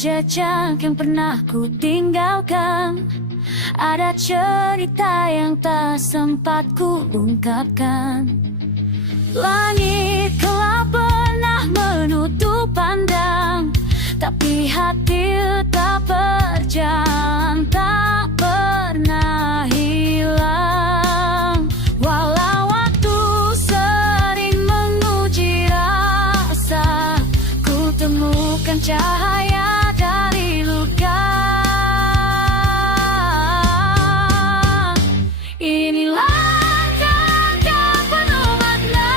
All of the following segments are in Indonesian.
jejak yang pernah ku tinggalkan, ada cerita yang tak sempat ku ungkapkan. Langit kelap pernah menutup pandang, tapi hati tak berjalan, tak pernah hilang. Walau waktu sering menguji rasa, ku temukan cahaya dari luka. Inilah kata penuh makna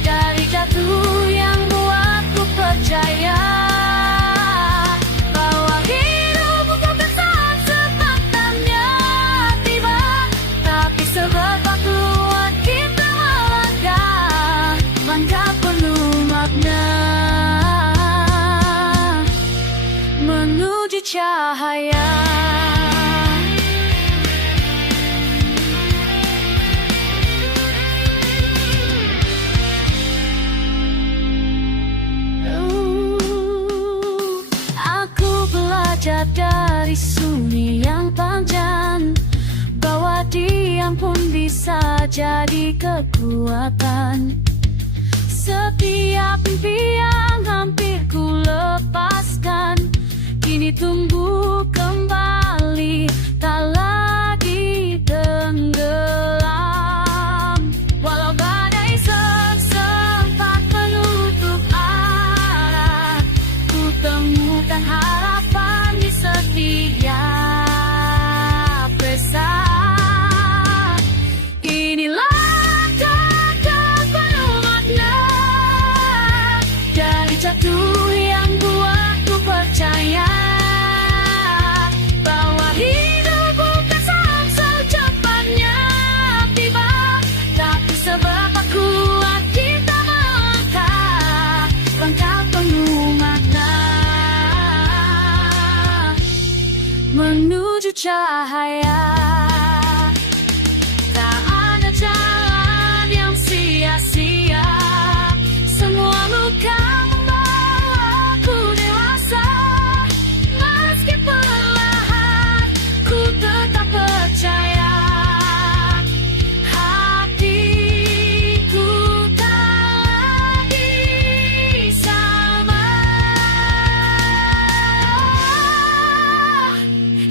dari jatuh yang buatku percaya bahwa hidup bukan saat sempatnya tiba, tapi sebab keluar kita melangkah langkah penuh makna menuju cahaya. Dari sunyi yang panjang, bahwa diam pun bisa jadi kekuatan. Setiap mimpi yang hampir ku lepaskan, kini tumbuh kembali, tak lagi tenggelam. Walau badai sempat menutup arah, ku temukan harapan di setiap resah. Inilah kata penuh makna dari jatuh yang buatku percaya bahwa hidup bukan saat secepatnya tiba, tapi sebab kuat kita melangkah langkah penuh makna menuju cahaya. Tak ada jalan yang sia-sia, semua luka membawaku dewasa. Meski perlahan, ku tetap percaya hatiku tak lagi sama.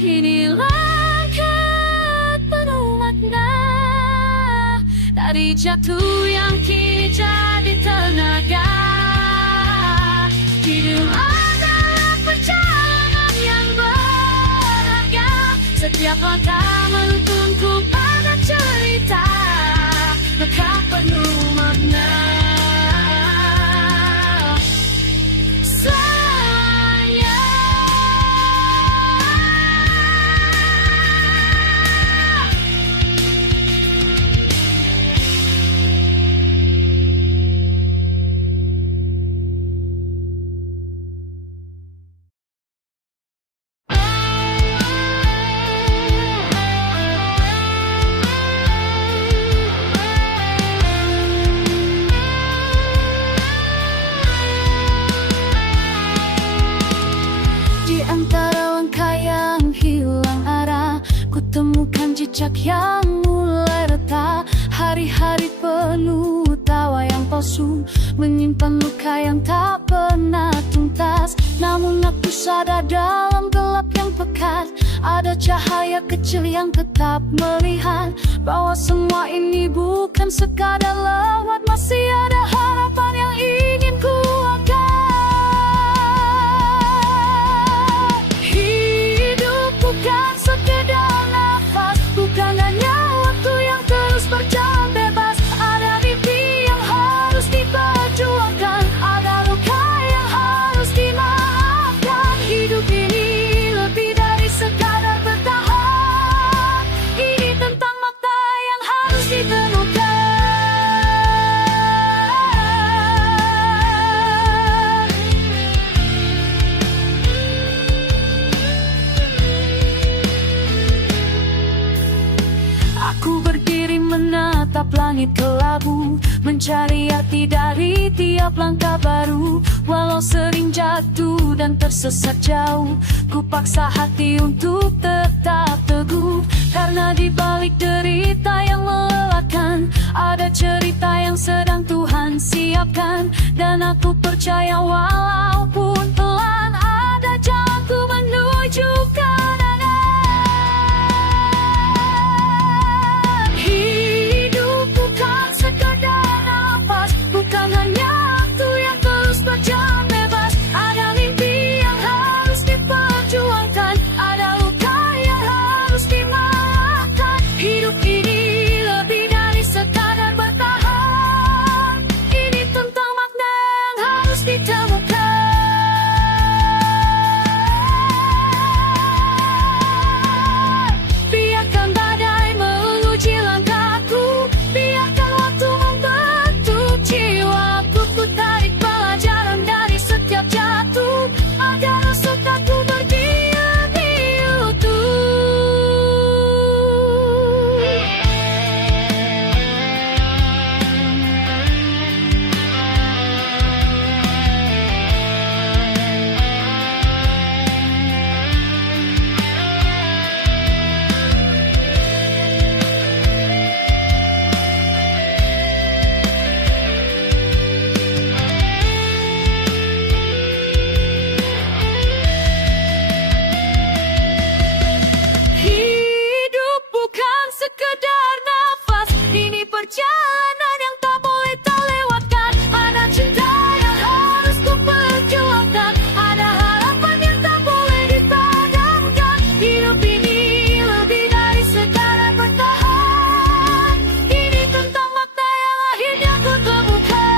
Inilah kata penuh makna dari jatuh yang kini jadi tenaga. Hidup adalah perjalanan yang berharga, setiap langkah menuntunku pada cerita maka penuh makna. Temukan jejak yang mulai retak, hari-hari penuh tawa yang palsu, menyimpan luka yang tak pernah tuntas. Namun aku sadar dalam gelap yang pekat, ada cahaya kecil yang tetap melihat bahwa semua ini bukan sekadar lewat, masih ada harapan yang ingin ku angkat. Hidup bukan sekedar bukan hanya waktu yang terus berjalan bebas, ada mimpi yang harus diperjuangkan, ada luka yang harus dimaafkan. Hidup ini lebih dari sekadar bertahan, ini tentang makna yang harus ditemukan. diri menatap langit kelabu, mencari arti dari tiap langkah baru. Walau sering jatuh dan tersesat jauh, ku paksa hati untuk tetap teguh. Karena di balik derita yang melelahkan, ada cerita yang sedang Tuhan siapkan. Dan aku percaya walaupun pelan, ada jalanku menuju kemenangan. Hidup bukan sekadar nafas, bukan hanya waktu yang terus berjalan bebas. Ada mimpi yang harus diperjuangkan, ada luka yang harus dimaafkan. Hidup ini lebih dari sekadar bertahan, ini tentang makna yang harus ditemukan. Biarkan badai menguji langkahku, biarkan waktu membentuk jiwaku. Ku tarik pelajaran dari setiap jatuh, agar usahaku berdiri utuh. Hidup bukan sekedar nafas, ini perjalanan yang tak boleh terlewatkan. Ada cinta yang harus ku perjuangkan, ada harapan yang tak boleh dipadamkan. Hidup ini lebih dari sekadar bertahan, ini tentang makna yang akhirnya ku temukan.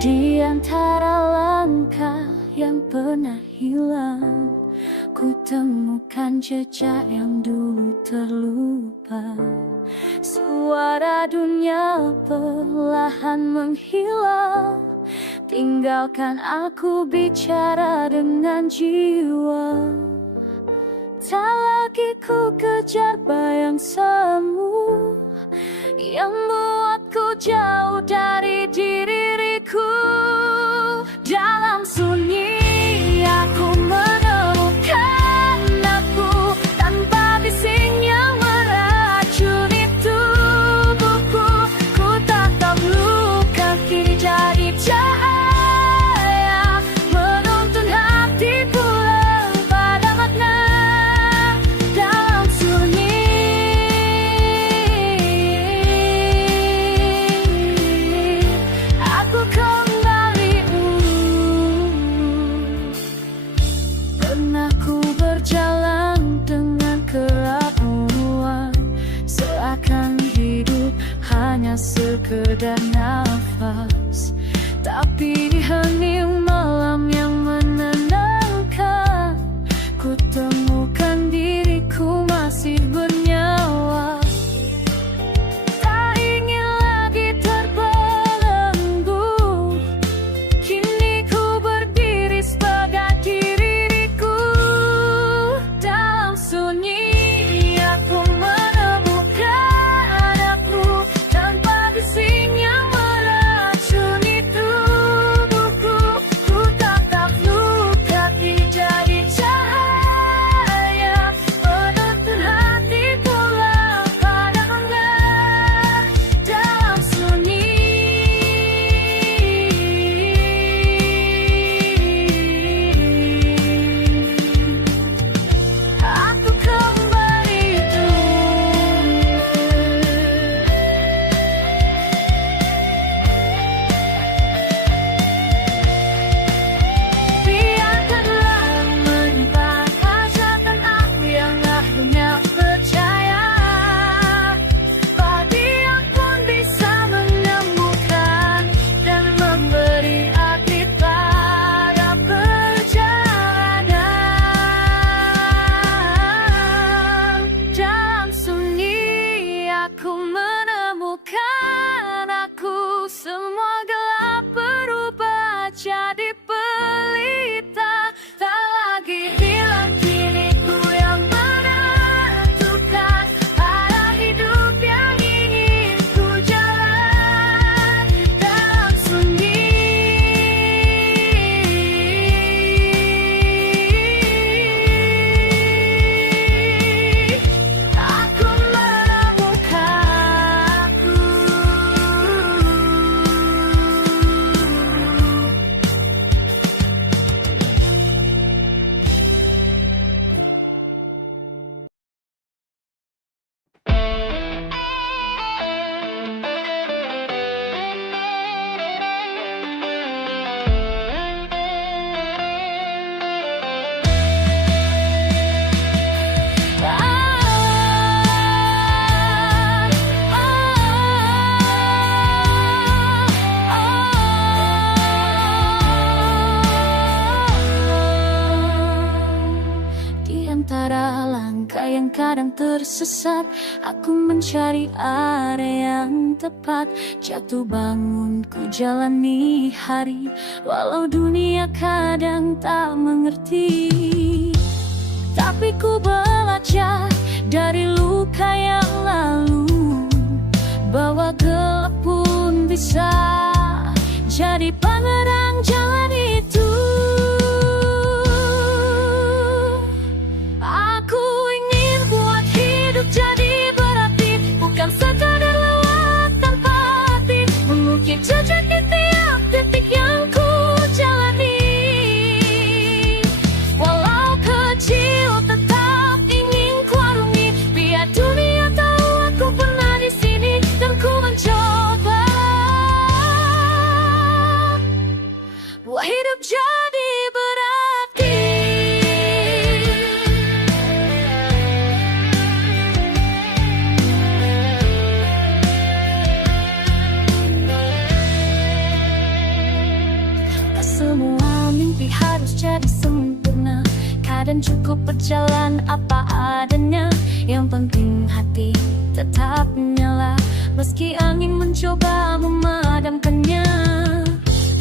Di antara langkah yang pernah hilang, ku temukan jejak yang dulu terlupa. Suara dunia perlahan menghilang, tinggalkan aku bicara dengan jiwa. Tak lagi ku kejar bayang semu yang buatku jauh dari diriku. Dalam sunyi aku menemukan aku, tanpa bising yang meracuni tubuhku. Ku tatap luka kini jadi cahaya, menuntun hati pulang pada makna. Dalam sunyi aku kembali langkah yang kadang tersesat. Aku mencari area yang tepat. Jatuh bangun ku jalani hari, walau dunia kadang tak mengerti. Tapi ku belajar dari luka yang lalu, bahwa gelap pun bisa jadi penerang jalan itu. Aku ingin buat hidup jadi berarti, bukan sekadar lewat tanpa arti. Mengukir jejak di tiap detik yang ku jalani. Walau kecil tetap ingin ku arungi, biar dunia tahu aku pernah di sini dan ku mencoba buat hidup jadi berarti. Tak semua mimpi harus jadi sempurna, kadang cukup berjalan apa adanya. Yang penting hati tetap menyala, meski angin mencoba memadamkannya.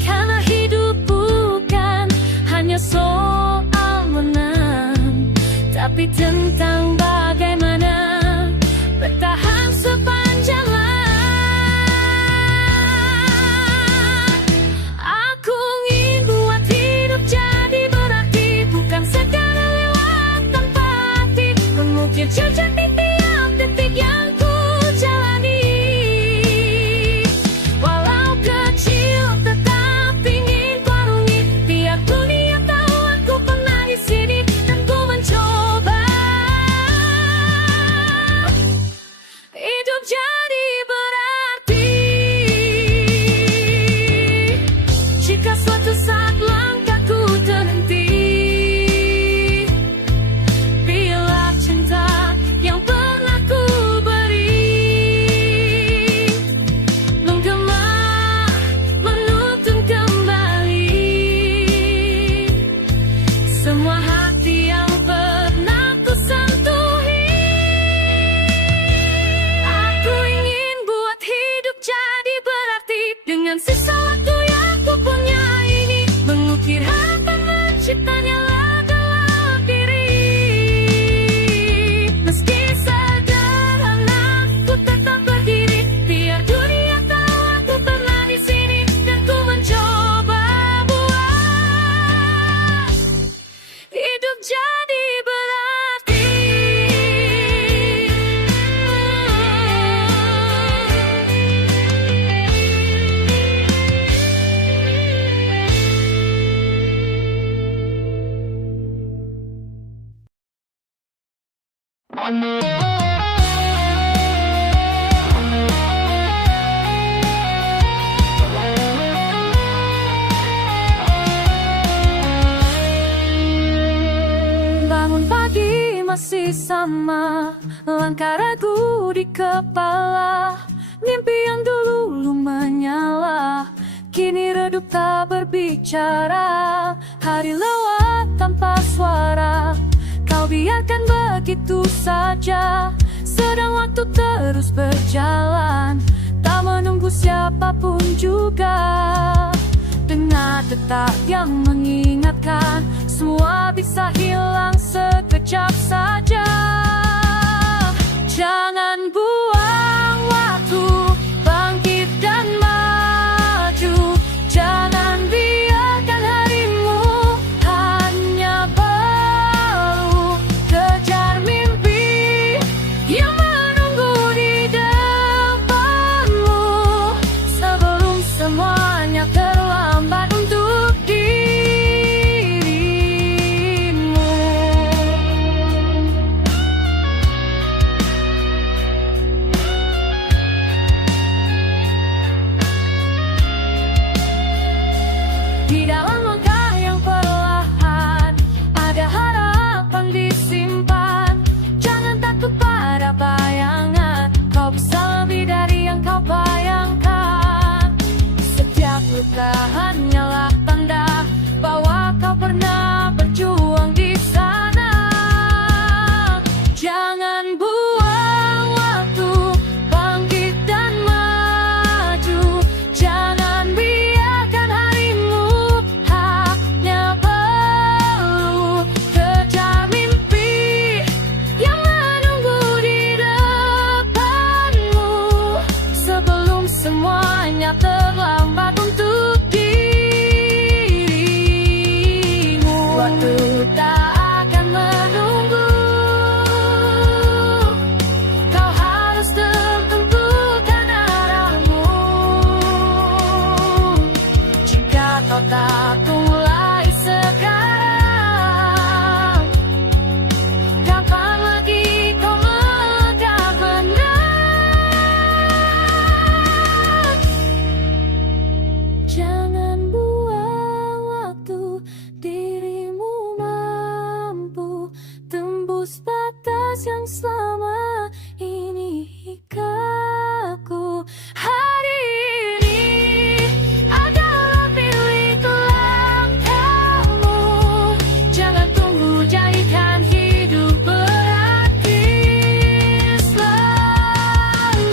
Karena hidup bukan hanya soal menang, tapi tentang bagaimana bertahan sepanjang aku ingin buat hidup jadi berarti, bukan sekadar lewat tanpa arti. Mengukir jejak di tiap detik yang ku jalani. Walau kecil tetap ingin ku arungi, biar dunia tahu aku pernah di sini dan ku mencoba hidup jadi berarti. Jika suatu saat langkahku terhenti, bila cinta yang pernah ku beri menggema menuntun kembali semua hati yang pernah ku sentuhi. Aku ingin buat hidup jadi berarti, dengan sisa waktu yang ku punya ini, mengukir harapan menciptanya dalam diri. Meski sederhana, ku tetap berdiri, biar dunia tahu aku pernah di sini dan ku mencoba buat hidup jadi berarti. Bangun pagi masih sama, langkah ragu di kepala. Mimpi yang dulu menyala, kini redup tak berbicara. Hari lewat tanpa suara, kau biarkan begitu saja. Sedang waktu terus berjalan, tak menunggu siapapun juga. Dengar detak yang mengingatkan, semua bisa hilang sekejap saja. Jangan buang waktu, bangkit dan maju. Jangan biarkan harimu hanya berlalu. Kejar mimpi yang menunggu di depanmu, sebelum semuanya terlambat untuk dirimu. waktu tak akan menunggu. Kau harus tentukan arahmu. Jika kau tak mulai sekarang, kapan lagi kau melangkah benar? Jangan buang waktu, dirimu mampu tembus batas yang selama ini kaku. Hari ini adalah pilihan langkahmu. Jangan tunggu, jadikan hidup berarti selalu.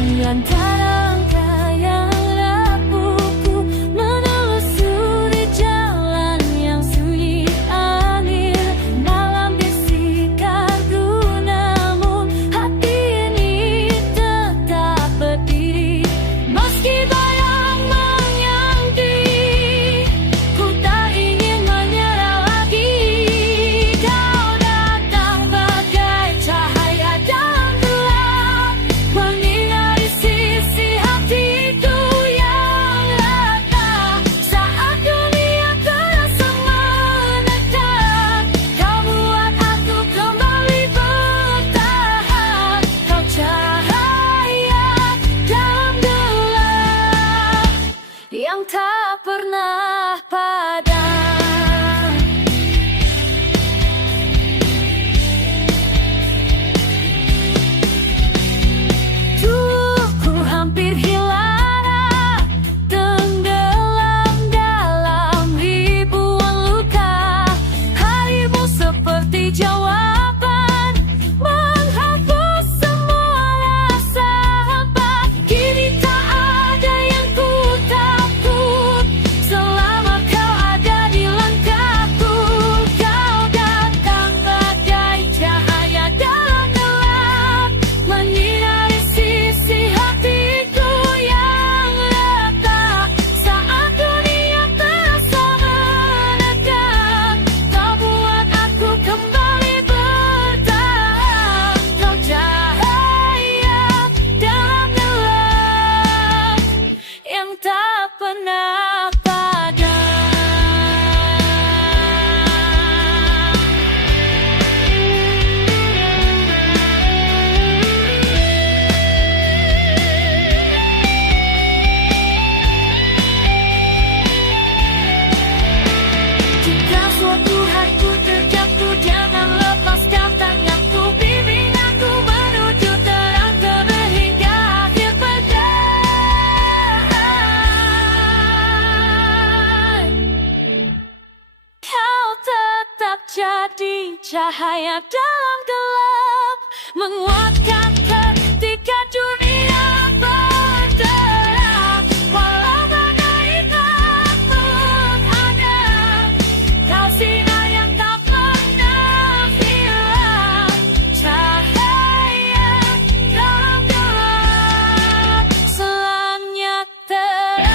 Di antara langkah yang rapuhku menelusuri jalan yang sunyi anir, malam bisikan namun hati ini tetap berdiri. Meski bayang menyanti, ku tak ingin menyerah lagi. Kau datang bagai cahaya dalam gelap, menyinari sisi hatiku yang rata. Saat dunia terasa menekan, kau buat aku kembali bertahan. Kau cahaya dalam gelap yang tak pernah padam. Tubuhku hampir hilang, tenggelam dalam ribuan luka. Harimu seperti jawaban menghapus semua rasa hampa. Kini tak ada yang ku takut selama kau ada di langkahku. Kau datang bagai cahaya dalam gelap, menyinari sisi hatiku yang rata. Saat dunia terasa menekan, kau buat aku kembali bertahan. Kau cahaya dalam gelap yang tak pernah padam. Jika suatu hari ku terjatuh, jangan lepaskan tanganku. Bimbing aku menuju terang hingga akhir badai. Kau tetap jadi cahaya dalam gelap, menguatkan ketika dunia berderap. Walau badai tak pun ada, kau sinar yang tak pernah hilang. Cahaya dalam gelap, selamanya terang.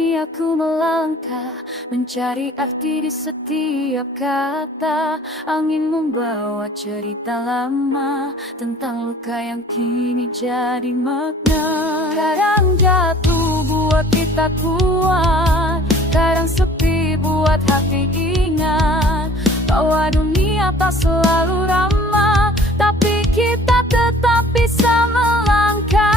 ini aku melangkah, mencari arti di setiap kata. Angin membawa cerita lama tentang luka yang kini jadi makna. Kadang jatuh buat kita kuat, kadang sepi buat hati ingat bahwa dunia tak selalu ramah, tapi kita tetap bisa melangkah.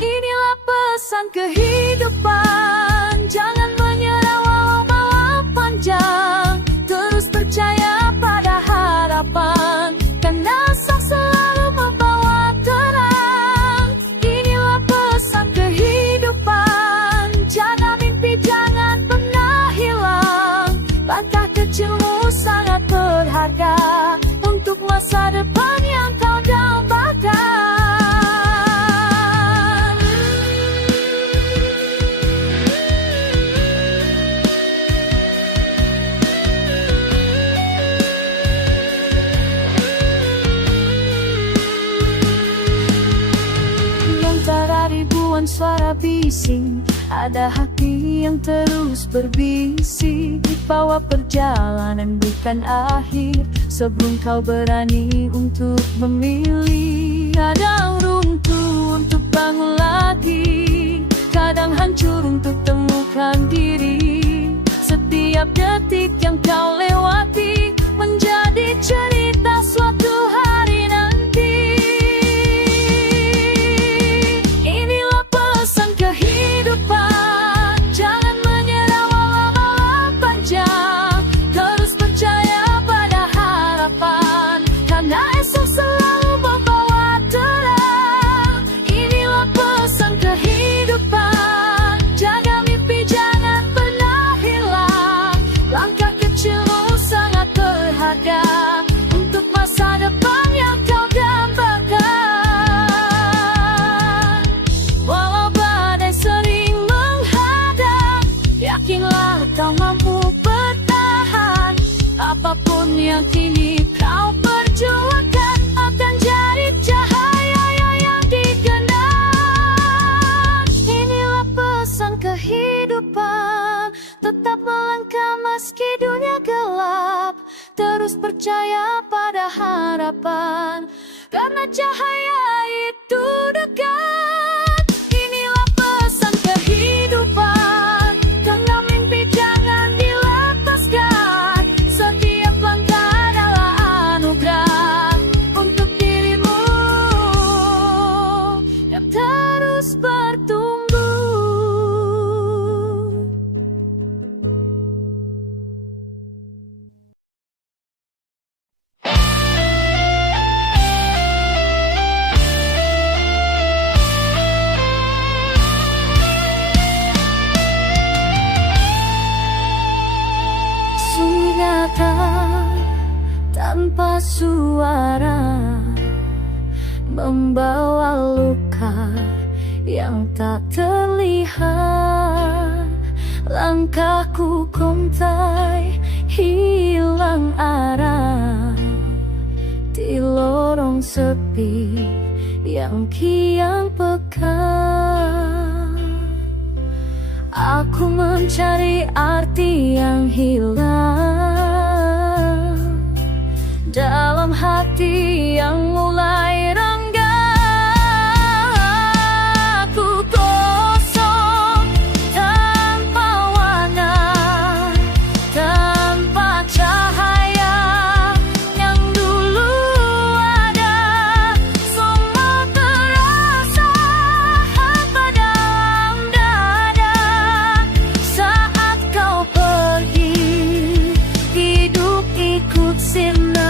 Inilah pesan kehidupan, jangan menyerah walau malam panjang. Terus percaya pada harapan, karena sang selalu membawa terang. Inilah pesan kehidupan, jaga mimpi jangan pernah hilang. Langkah kecilmu sangat berharga untuk masa depan yang kau dambakan. Antara ribuan suara bising, ada hati yang terus berbisik bahwa perjalanan bukan akhir sebelum kau berani untuk memilih. Kadang runtuh untuk bangun lagi, kadang hancur untuk temukan diri. Setiap detik yang kau lewati menjadi cerita suatu hari nanti. Inilah pesan kehidupan, jangan menyerah walau malam panjang. Terus percaya pada harapan, karena esok selalu membawa terang. Inilah pesan kehidupan, jaga mimpi jangan pernah hilang. Langkah kecilmu sangat berharga untuk masa depan yang kau dambakan. Walau badai sering menghadang, yakinlah kau mampu bertahan. Apapun yang kini kau perjuangkan akan jadi cahaya yang dikenang. Inilah pesan kehidupan, tetap melangkah meski dunia gelap. Terus percaya pada harapan, karena cahaya itu dekat. Inilah pesan kehidupan, karena mimpi jangan dilepaskan. Setiap langkah adalah anugerah untuk dirimu yang terus bertumbuh. Sunyata tanpa suara, membawa luka yang tak terlihat. Langkahku kontai, hilang arah di lorong sepi yang kian pekat. Aku mencari arti yang hilang dalam hati yang mulai renggang. Aku kosong tanpa warna, tanpa cahaya yang dulu ada. Semua terasa hampa dalam dada. Saat kau pergi, hidup ikut sinar.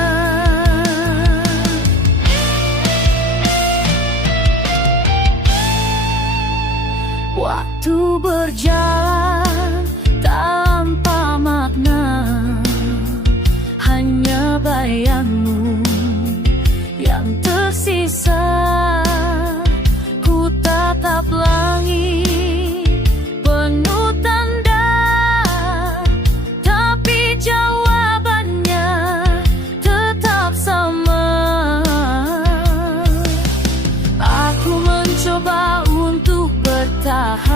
Waktu berjalan tanpa makna, hanya bayangmu yang tersisa. Ku tatap langit penuh tanda, tapi jawabannya tetap sama. Aku mencoba untuk bertahan.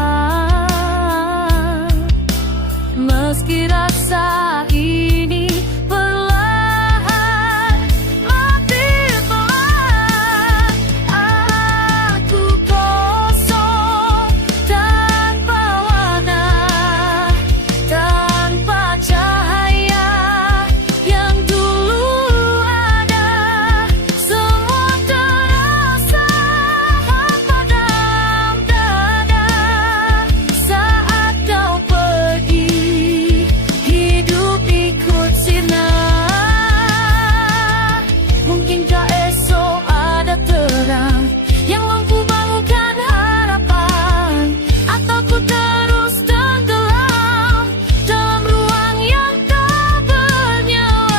Meski rasa ini perlahan mati pelan, aku kosong tanpa warna, tanpa cahaya yang dulu ada. Semua terasa hampa dalam dada saat kau pergi. Hidup ikut sinar. Mungkinkah esok ada terang yang mampu bangunkan harapan, atau ku terus tenggelam dalam ruang yang tak bernyawa.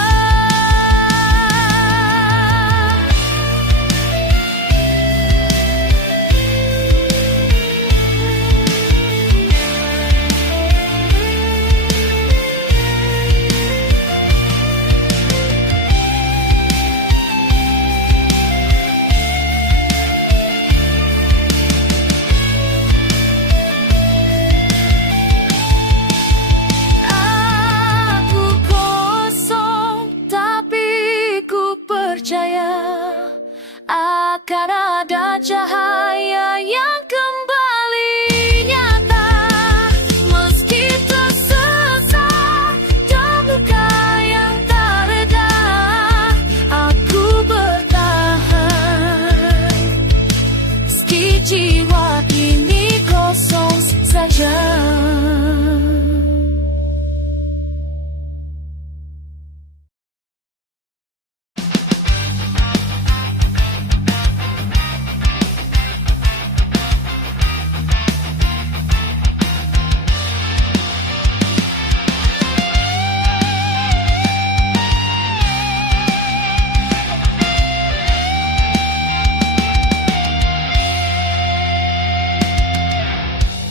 Aku kosong, tapi ku percaya akan ada cahaya yang kembali nyata. Meski tersesat dan luka yang tak reda, aku bertahan. Meski jiwa ini kosong saja.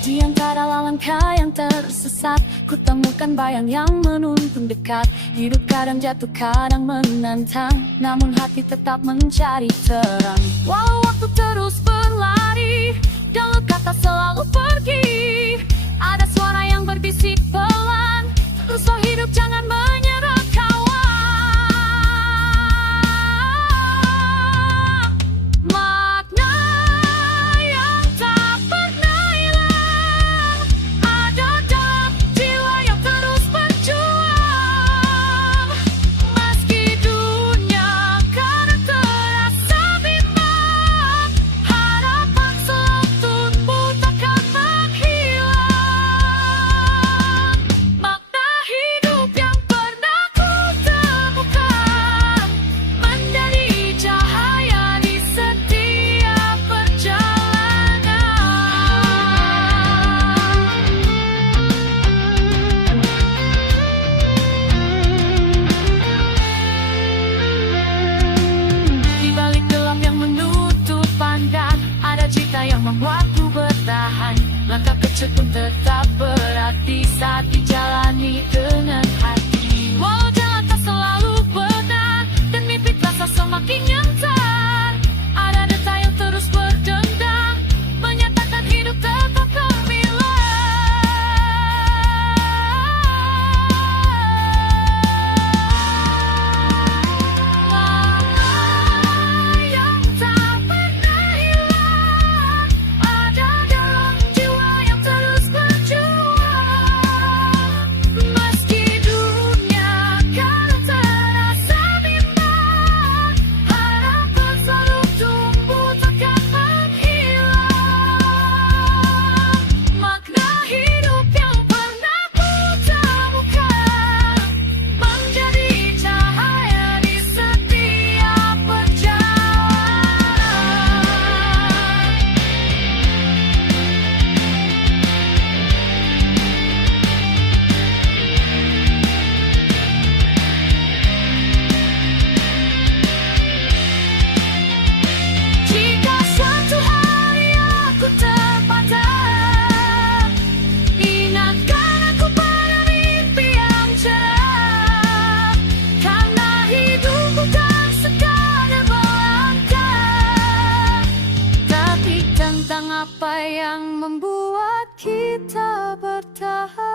Di antara langkah yang tersesat, ku temukan bayang yang menuntun dekat. Hidup kadang jatuh, kadang menantang, namun hati tetap mencari terang. Walau waktu terus berlari dan kata selalu pergi, ada suara yang berbisik pelan, teruslah hidup, jangan menyerah kawan. Makna yang tak pernah hilang ada dalam jiwa yang terus berjuang. Meski dunia kadang terasa bimbang, harapan selalu tumbuh takkan menghilang. Makna hidup yang pernah ku temukan menjadi cahaya di setiap perjalanan. Di balik gelap yang menutup pandang, ada cita yang membuatku bertahan. Langkah kecil pun tetap berarti saat dijalani dengan hati. Walau jalan tak selalu benar dan mimpi terasa semakin nyata, ada detak yang terus berdendang, menyatakan hidup tetap gemilang. Yang tak pernah hilang ada dalam jiwa yang terus berjuang. Meski dunia kadang terasa bimbang, harapan kita bertahan.